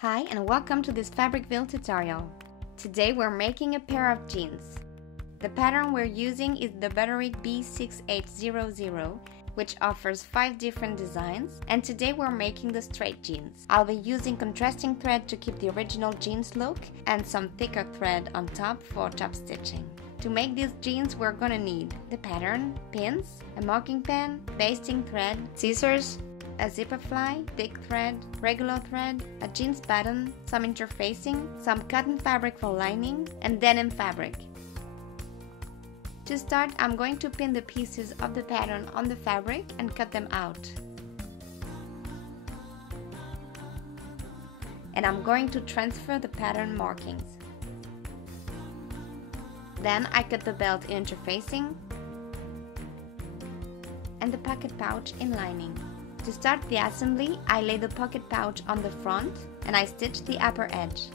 Hi and welcome to this Fabricville tutorial. Today we're making a pair of jeans. The pattern we're using is the Butterick B6800, which offers 5 different designs, and today we're making the straight jeans. I'll be using contrasting thread to keep the original jeans look and some thicker thread on top for top stitching. To make these jeans we're gonna need the pattern, pins, a marking pen, basting thread, scissors, a zipper fly, thick thread, regular thread, a jeans button, some interfacing, some cotton fabric for lining, and denim fabric. To start, I'm going to pin the pieces of the pattern on the fabric and cut them out. And I'm going to transfer the pattern markings. Then I cut the belt interfacing and the pocket pouch in lining. To start the assembly, I lay the pocket pouch on the front and I stitch the upper edge.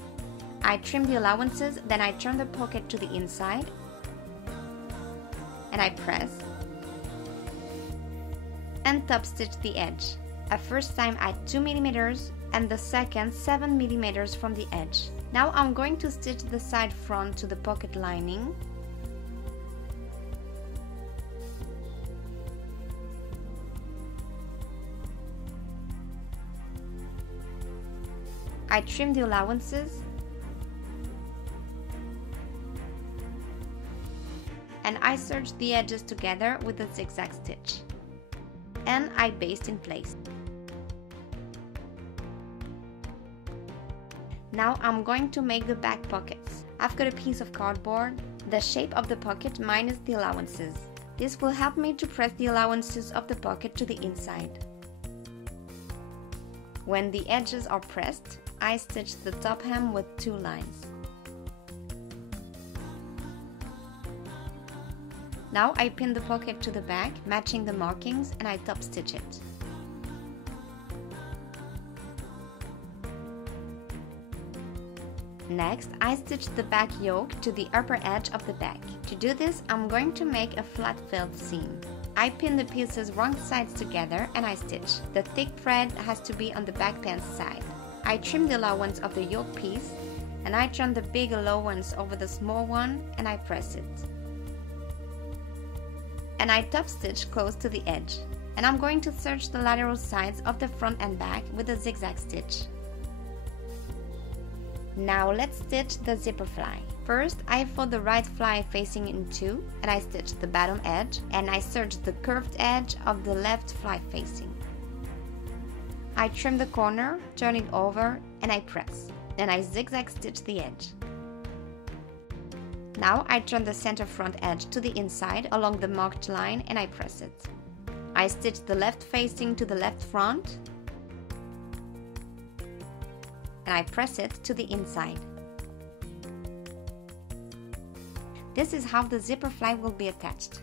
I trim the allowances, then I turn the pocket to the inside and I press and top stitch the edge. A first time at 2 mm and the second 7 mm from the edge. Now I'm going to stitch the side front to the pocket lining. I trim the allowances and I serge the edges together with a zigzag stitch and I baste in place. Now I'm going to make the back pockets. I've got a piece of cardboard, the shape of the pocket minus the allowances. This will help me to press the allowances of the pocket to the inside. When the edges are pressed, I stitch the top hem with 2 lines. Now I pin the pocket to the back, matching the markings, and I top stitch it. Next, I stitch the back yoke to the upper edge of the back. To do this, I'm going to make a flat filled seam. I pin the pieces wrong sides together and I stitch. The thick thread has to be on the back pants side. I trim the allowance of the yoke piece and I turn the big allowance over the small one and I press it. And I top stitch close to the edge. And I'm going to serge the lateral sides of the front and back with a zigzag stitch. Now let's stitch the zipper fly. First, I fold the right fly facing in 2 and I stitch the bottom edge and I serge the curved edge of the left fly facing. I trim the corner, turn it over and I press. Then I zigzag stitch the edge. Now I turn the center front edge to the inside along the marked line and I press it. I stitch the left facing to the left front and I press it to the inside. This is how the zipper fly will be attached.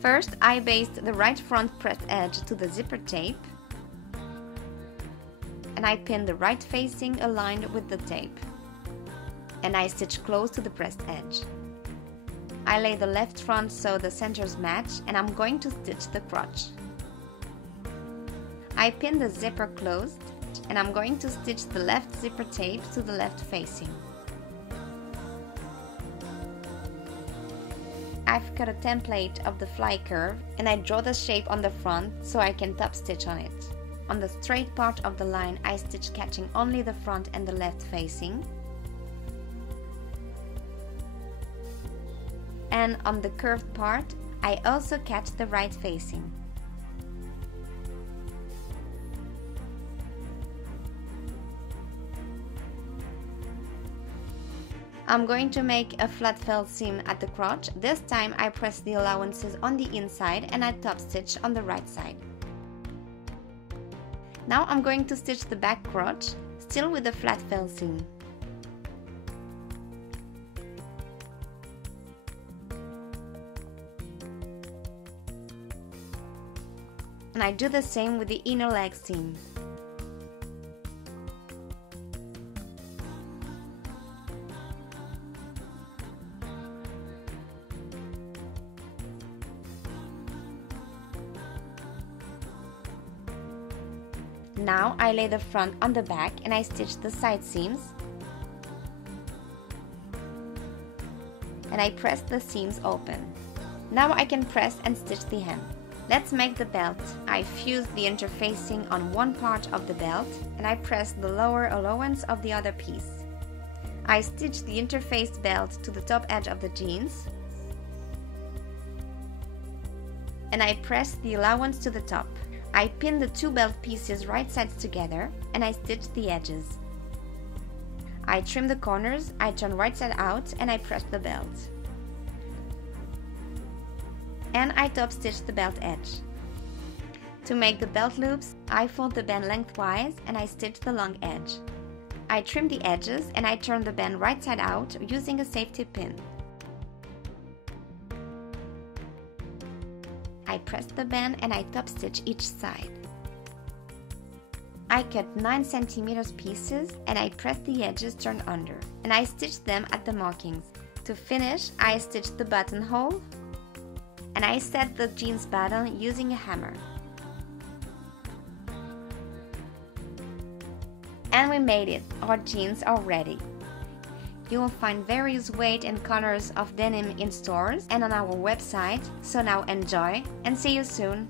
First, I baste the right front press edge to the zipper tape and I pin the right facing aligned with the tape and I stitch close to the pressed edge. I lay the left front so the centers match and I'm going to stitch the crotch. I pin the zipper closed and I'm going to stitch the left zipper tape to the left facing. I've cut a template of the fly curve and I draw the shape on the front so I can top stitch on it. On the straight part of the line I stitch catching only the front and the left facing. And on the curved part I also catch the right facing. I'm going to make a flat felled seam at the crotch. This time I press the allowances on the inside and I top stitch on the right side. Now I'm going to stitch the back crotch, still with the flat felled seam. And I do the same with the inner leg seam. Now I lay the front on the back and I stitch the side seams. And I press the seams open. Now I can press and stitch the hem. Let's make the belt. I fuse the interfacing on one part of the belt and I press the lower allowance of the other piece. I stitch the interfaced belt to the top edge of the jeans and I press the allowance to the top. I pin the two belt pieces right sides together and I stitch the edges. I trim the corners, I turn right side out and I press the belt. And I top stitch the belt edge. To make the belt loops, I fold the band lengthwise and I stitch the long edge. I trim the edges and I turn the band right side out using a safety pin. I press the band and I top stitch each side. I cut 9 cm pieces and I press the edges turned under and I stitch them at the markings. To finish, I stitch the buttonhole and I set the jeans button using a hammer. And we made it! Our jeans are ready! You will find various weight and colors of denim in stores and on our website, so now enjoy and see you soon!